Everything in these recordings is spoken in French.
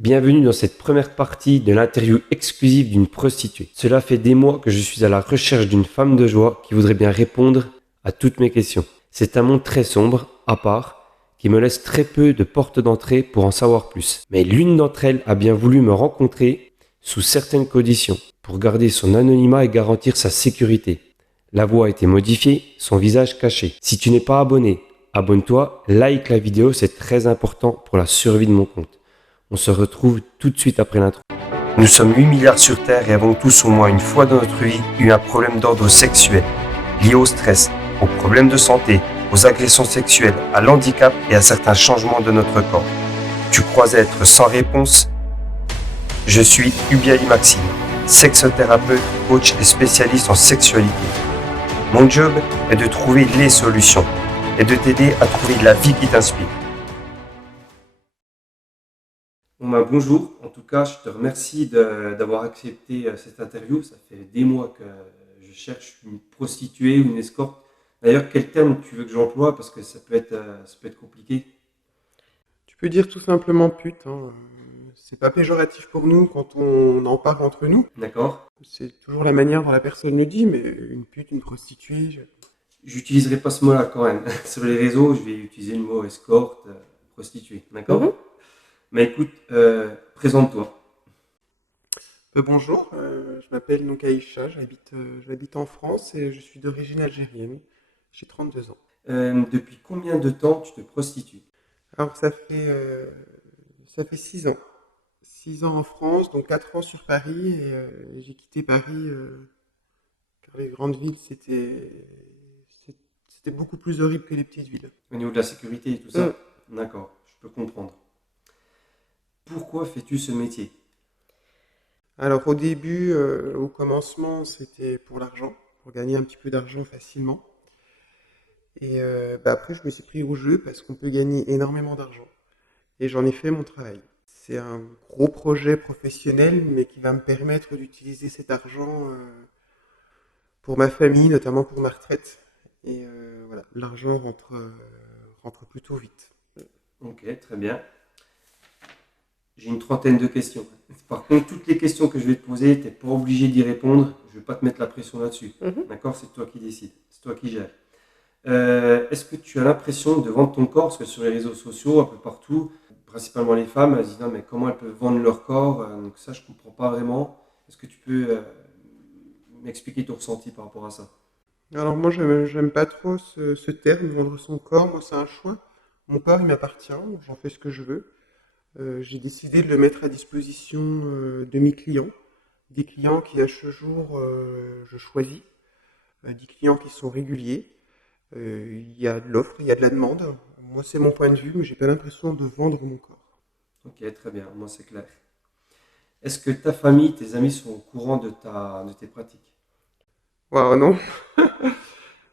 Bienvenue dans cette première partie de l'interview exclusive d'une prostituée. Cela fait des mois que je suis à la recherche d'une femme de joie qui voudrait bien répondre à toutes mes questions. C'est un monde très sombre, à part, qui me laisse très peu de portes d'entrée pour en savoir plus. Mais l'une d'entre elles a bien voulu me rencontrer sous certaines conditions, pour garder son anonymat et garantir sa sécurité. La voix a été modifiée, son visage caché. Si tu n'es pas abonné, abonne-toi, like la vidéo, c'est très important pour la survie de mon compte. On se retrouve tout de suite après l'intro. Nous sommes 8 milliards sur Terre et avons tous au moins une fois dans notre vie eu un problème d'ordre sexuel, lié au stress, aux problèmes de santé, aux agressions sexuelles, à l'handicap et à certains changements de notre corps. Tu crois être sans réponse? Je suis Ubiali Maxime, sexothérapeute, coach et spécialiste en sexualité. Mon job est de trouver les solutions et de t'aider à trouver la vie qui t'inspire. Bonjour, en tout cas, je te remercie d'avoir accepté cette interview. Ça fait des mois que je cherche une prostituée ou une escorte. D'ailleurs, quel terme tu veux que j'emploie? Parce que ça peut être compliqué. Tu peux dire tout simplement pute, hein. C'est pas péjoratif pour nous quand on en parle entre nous. D'accord? C'est toujours la manière dont la personne le dit, mais une pute, une prostituée. J'utiliserai pas ce mot-là quand même. Sur les réseaux, je vais utiliser le mot escorte, prostituée. D'accord? Mhm. Mais écoute, présente-toi. Bonjour, je m'appelle donc Aïcha, j'habite en France et je suis d'origine algérienne. J'ai 32 ans. Depuis combien de temps tu te prostitues? Alors ça fait 6 ans. 6 ans en France, donc 4 ans sur Paris et j'ai quitté Paris car les grandes villes c'était beaucoup plus horrible que les petites villes. Au niveau de la sécurité et tout Mm. ça? D'accord, je peux comprendre. Pourquoi fais-tu ce métier? Alors au début, au commencement, c'était pour l'argent, pour gagner un petit peu d'argent facilement. Et après, je me suis pris au jeu parce qu'on peut gagner énormément d'argent. Et j'en ai fait mon travail. C'est un gros projet professionnel, mais qui va me permettre d'utiliser cet argent pour ma famille, notamment pour ma retraite. Et voilà, l'argent rentre plutôt vite. Ok, très bien. J'ai une trentaine de questions. Par contre, toutes les questions que je vais te poser, tu n'es pas obligé d'y répondre. Je ne vais pas te mettre la pression là-dessus. Mhm. D'accord? C'est toi qui décides. C'est toi qui gères. Est-ce que tu as l'impression de vendre ton corps? Parce que sur les réseaux sociaux, un peu partout, principalement les femmes, elles disent non, mais comment elles peuvent vendre leur corps? Donc ça, je ne comprends pas vraiment. Est-ce que tu peux m'expliquer ton ressenti par rapport à ça? Alors moi, j'aime pas trop ce terme, vendre son corps. Moi, c'est un choix. Mon corps, il m'appartient, j'en fais ce que je veux. J'ai décidé de le mettre à disposition de mes clients, des clients qui à ce jour je choisis, des clients qui sont réguliers. Il y a de l'offre, il y a de la demande. Moi, c'est mon point de vue, mais j'ai pas l'impression de vendre mon corps. Ok, très bien. Moi, c'est clair. Est-ce que ta famille, tes amis sont au courant de tes pratiques? Waouh, non,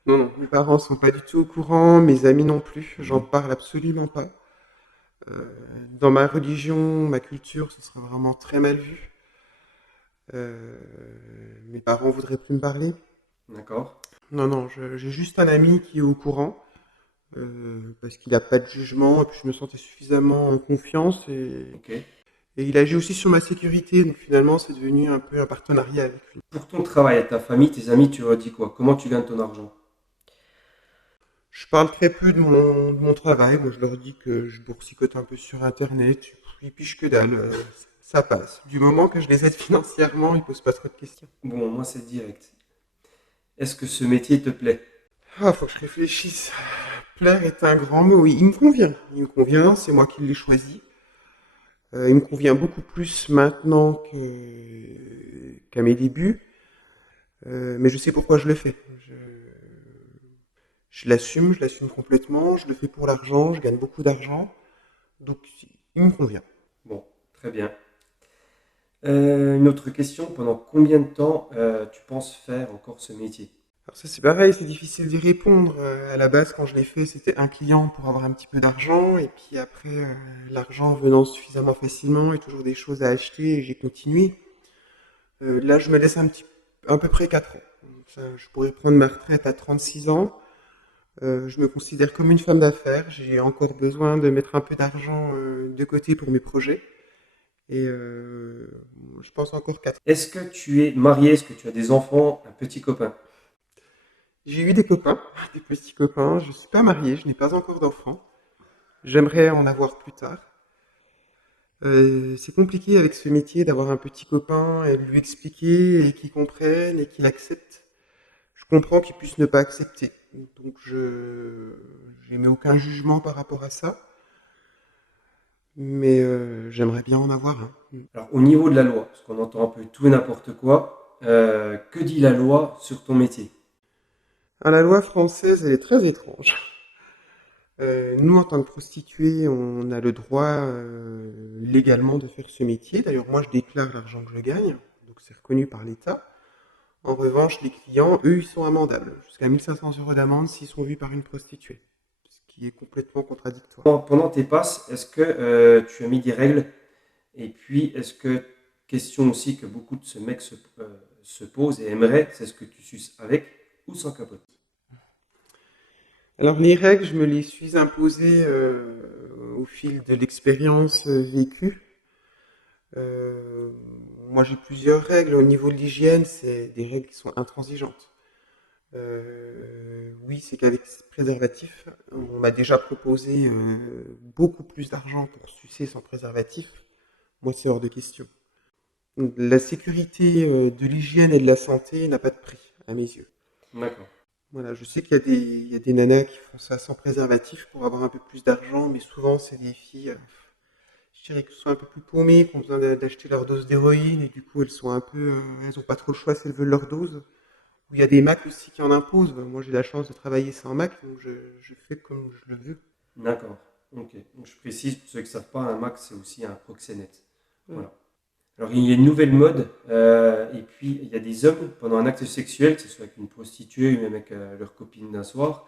non, non. Mes parents sont pas du tout au courant, mes amis non plus. J'en parle absolument pas. Euh, Dans ma religion, ma culture, ce serait vraiment très mal vu. Mes parents voudraient plus me parler. D'accord? Non, non, j'ai juste un ami qui est au courant, parce qu'il n'a pas de jugement, et puis je me sentais suffisamment en confiance, Ok. et il agit aussi sur ma sécurité, donc finalement c'est devenu un peu un partenariat avec lui. Pour ton travail, à ta famille, tes amis, tu leur dis quoi? Comment tu gagnes ton argent? Je parle très peu de mon travail, moi je leur dis que je boursicote un peu sur Internet, puis piche que dalle, ça passe. Du moment que je les aide financièrement, ils posent pas trop de questions. Bon, moi, c'est direct. Est-ce que ce métier te plaît? Ah, faut que je réfléchisse. Plaire est un grand mot, oui, il me convient. Il me convient, c'est moi qui l'ai choisi. Il me convient beaucoup plus maintenant qu'à mes débuts, mais je sais pourquoi je le fais. Je l'assume complètement, je le fais pour l'argent, je gagne beaucoup d'argent, donc il me convient. Bon, très bien. Une autre question, pendant combien de temps tu penses faire encore ce métier? Alors ça c'est pareil, c'est difficile d'y répondre. À la base, quand je l'ai fait, c'était un client pour avoir un petit peu d'argent, et puis après, l'argent venant suffisamment facilement et toujours des choses à acheter, j'ai continué. Là, je me laisse à peu près 4 ans. Ça, je pourrais prendre ma retraite à 36 ans. Je me considère comme une femme d'affaires. J'ai encore besoin de mettre un peu d'argent de côté pour mes projets. Et je pense encore 4. Est-ce que tu es marié? Est-ce que tu as des enfants? Un petit copain? J'ai eu des copains, des petits copains. Je suis pas marié, je n'ai pas encore d'enfants. J'aimerais en avoir plus tard. C'est compliqué avec ce métier d'avoir un petit copain et de lui expliquer et qu'il comprenne et qu'il accepte. Je comprends qu'il puisse ne pas accepter. Donc je n'ai aucun jugement par rapport à ça, mais j'aimerais bien en avoir un. Alors, au niveau de la loi, parce qu'on entend un peu tout et n'importe quoi, que dit la loi sur ton métier? Ah, la loi française, elle est très étrange. Nous, en tant que prostituées, on a le droit légalement de faire ce métier. D'ailleurs, moi, je déclare l'argent que je gagne, donc c'est reconnu par l'État. En revanche, les clients, eux, ils sont amendables, jusqu'à 1 500 € d'amende s'ils sont vus par une prostituée, ce qui est complètement contradictoire. Pendant tes passes, est-ce que tu as mis des règles? Et puis, est-ce que, question aussi que beaucoup de ce mecs se posent et aimeraient, c'est ce que tu suces avec ou sans capote? Alors, les règles, je me les suis imposées au fil de l'expérience vécue. Euh, Moi, j'ai plusieurs règles. Au niveau de l'hygiène, c'est des règles qui sont intransigeantes. Oui, c'est qu'avec ce préservatif, on m'a déjà proposé beaucoup plus d'argent pour sucer sans préservatif. Moi, c'est hors de question. La sécurité de l'hygiène et de la santé n'a pas de prix, à mes yeux. D'accord. Voilà, je sais il y a des nanas qui font ça sans préservatif pour avoir un peu plus d'argent, mais souvent, c'est des filles, je dirais, qui sont un peu plus paumées, qui ont besoin d'acheter leur dose d'héroïne, et du coup, elles sont un peu, elles ont pas trop le choix si elles veulent leur dose. Il y a des Mac aussi qui en imposent. Moi, j'ai la chance de travailler sans Mac, donc je fais comme je le veux. D'accord. Ok. Donc, je précise pour ceux qui ne savent pas, un Mac, c'est aussi un proxénète. Ouais. Voilà. Alors, il y a une nouvelle mode, et puis il y a des hommes, pendant un acte sexuel, que ce soit avec une prostituée ou même avec leur copine d'un soir,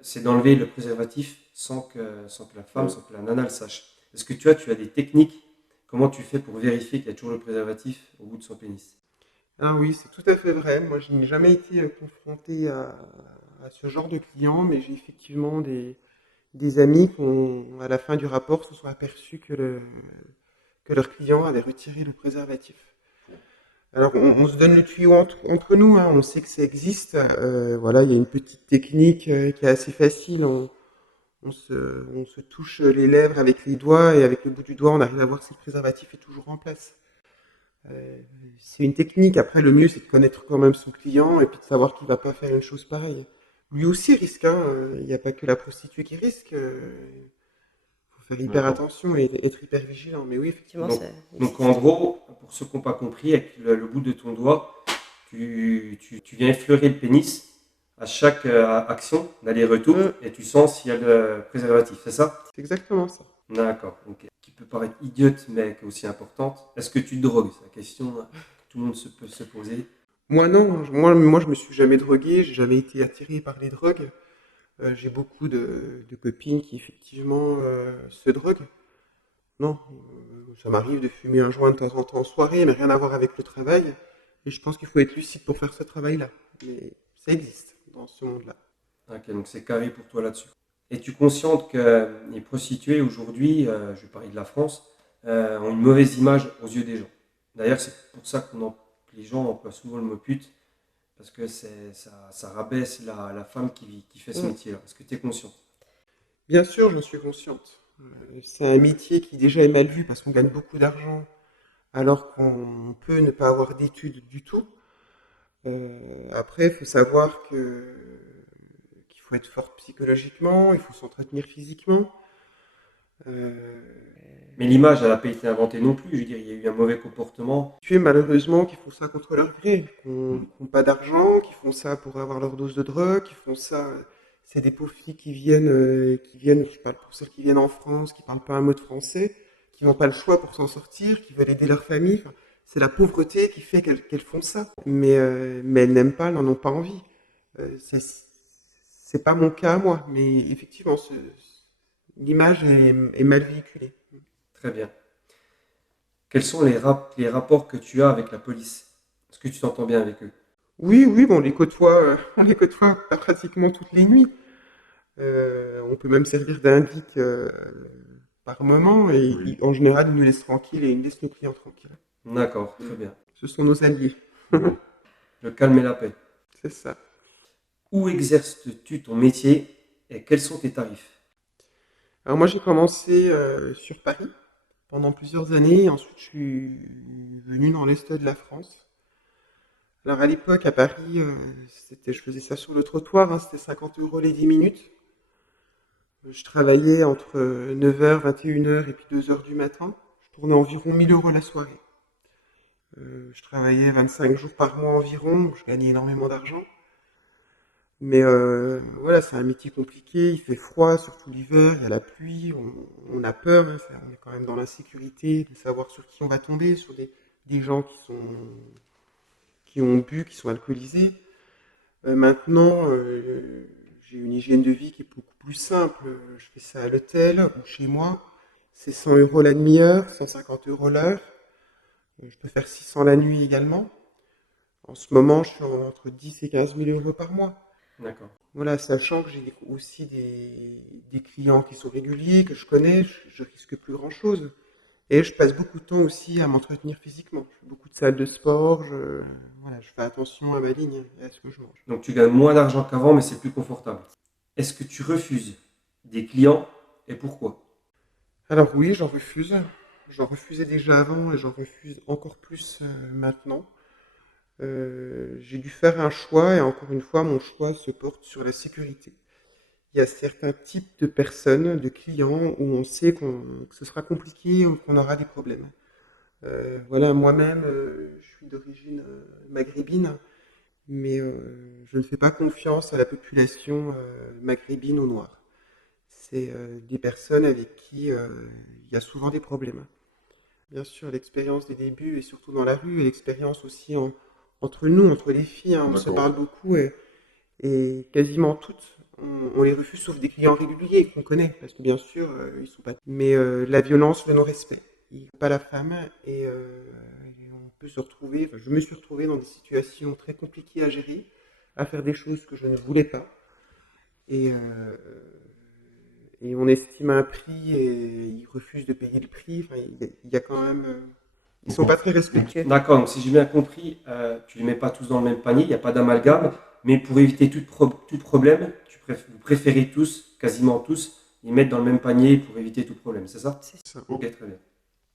c'est d'enlever le préservatif sans que la femme, sans que la nana le sache. Est-ce que tu as des techniques? Comment tu fais pour vérifier qu'il y a toujours le préservatif au bout de son pénis? Ah oui, c'est tout à fait vrai. Moi, je n'ai jamais été confronté à ce genre de client, mais j'ai effectivement des amis qui, à la fin du rapport, se sont aperçus que leur client avait retiré le préservatif. Alors, on se donne le tuyau entre nous, hein. On sait que ça existe. Voilà, il y a une petite technique qui est assez facile. On se touche les lèvres avec les doigts et avec le bout du doigt, on arrive à voir si le préservatif est toujours en place. Euh, c'est une technique. Après, le mieux, c'est de connaître quand même son client et puis de savoir qu'il va pas faire une chose pareille. Lui aussi risque, hein. Il n'y a pas que la prostituée qui risque. Faut faire hyper D'accord. attention et être hyper vigilant. Mais oui, effectivement, Donc, ça donc en existe. gros, pour ceux qui n'ont pas compris, avec le bout de ton doigt, tu viens effleurer le pénis à chaque action d'aller-retour Mm, et tu sens s'il y a le préservatif, c'est ça? c'est exactement ça. D'accord, ok. Qui peut paraître idiote mais qui est aussi importante. Est-ce que tu te drogues? C'est la question que tout le monde peut se poser. Moi, non. Moi, je me suis jamais drogué. J'ai jamais été attiré par les drogues. J'ai beaucoup de copines qui, effectivement, se droguent. Non, ça m'arrive de fumer un joint de temps en temps en soirée, mais rien à voir avec le travail. Et je pense qu'il faut être lucide pour faire ce travail-là. Mais ça existe dans ce monde-là. Ok, donc c'est carré pour toi là-dessus. Es-tu consciente que les prostituées aujourd'hui, je vais parler de la France, ont une mauvaise image aux yeux des gens? D'ailleurs, c'est pour ça que les gens emploient souvent le mot pute, parce que ça rabaisse la femme qui fait ce Mm. métier-là. Est-ce que tu es consciente? Bien sûr, j'en suis consciente. C'est un métier qui déjà est mal vu parce qu'on gagne beaucoup d'argent alors qu'on peut ne pas avoir d'études du tout. Après, il faut savoir qu'il faut être forte psychologiquement, il faut s'entretenir physiquement. Euh, Mais l'image, elle n'a pas été inventée non plus. Je veux dire, il y a eu un mauvais comportement. Tu es malheureusement qui font ça contre leur gré, qui Hmm. n'ont pas d'argent, qui font ça pour avoir leur dose de drogue, qui font ça. C'est des pauvres filles qui viennent, je parle pour celles qui viennent en France, qui parlent pas un mot de français, qui n'ont pas le choix pour s'en sortir, qui veulent aider leur famille. Enfin, c'est la pauvreté qui fait qu'elles font ça. Mais elles n'aiment pas, elles n'en ont pas envie. C'est pas mon cas à moi, mais effectivement, l'image est mal véhiculée. Très bien. Quels sont les rapports que tu as avec la police? Est-ce que tu t'entends bien avec eux? Oui, oui, bon, on les côtoie pratiquement toutes les nuits. On peut même servir d'indic par moment et en général, ils nous laissent tranquilles et ils laissent nos clients tranquilles. D'accord, très bien. Ce sont nos alliés. Le calme et la paix. C'est ça. Où exerces-tu ton métier et quels sont tes tarifs? Alors moi, j'ai commencé sur Paris pendant plusieurs années. Ensuite, je suis venu dans l'est de la France. Alors à l'époque, à Paris, je faisais ça sur le trottoir, hein, c'était 50 € les 10 minutes. Je travaillais entre 9h, 21h et puis 2h du matin. Je tournais environ 1 000 € la soirée. Je travaillais 25 jours par mois environ, je gagnais énormément d'argent. Mais voilà, c'est un métier compliqué, il fait froid, surtout l'hiver, il y a la pluie, on a peur, hein, on est quand même dans l'insécurité de savoir sur qui on va tomber, sur des gens qui ont bu, qui sont alcoolisés. Maintenant, j'ai une hygiène de vie qui est beaucoup plus simple. Je fais ça à l'hôtel ou chez moi. C'est 100 € la demi-heure, 150 € l'heure. Je peux faire 600 la nuit également. En ce moment, je suis entre 10 et 15 000 € par mois. D'accord. Voilà, sachant que j'ai aussi des clients qui sont réguliers, que je connais, je risque plus grand-chose. Et je passe beaucoup de temps aussi à m'entretenir physiquement. Je fais beaucoup de salles de sport, voilà, je fais attention à ma ligne et à ce que je mange. Donc tu gagnes moins d'argent qu'avant, mais c'est plus confortable. Est-ce que tu refuses des clients et pourquoi? Alors oui, j'en refuse. J'en refusais déjà avant et j'en refuse encore plus maintenant. J'ai dû faire un choix et encore une fois, mon choix se porte sur la sécurité. Il y a certains types de personnes, de clients, où on sait que ce sera compliqué ou qu'on aura des problèmes. Voilà, moi-même, je suis d'origine maghrébine, mais je ne fais pas confiance à la population maghrébine ou noire. C'est des personnes avec qui il y a souvent des problèmes. Bien sûr, l'expérience des débuts et surtout dans la rue, et l'expérience aussi entre nous, entre les filles, hein, on se parle beaucoup et quasiment toutes, on les refuse sauf des clients réguliers qu'on connaît, parce que bien sûr, ils sont pas. Mais la violence, le non-respect, il n'y a pas la femme et on peut se retrouver. Enfin, je me suis retrouvé dans des situations très compliquées à gérer, à faire des choses que je ne voulais pas. Et, euh, et on estime un prix et ils refusent de payer le prix. Enfin, il y a quand même. Ils sont pas très respectueux. D'accord, donc si j'ai bien compris, tu ne les mets pas tous dans le même panier, il n'y a pas d'amalgame, mais pour éviter tout problème, vous préférez tous, quasiment tous, les mettre dans le même panier pour éviter tout problème, c'est ça? C'est ça. Ok, très bien.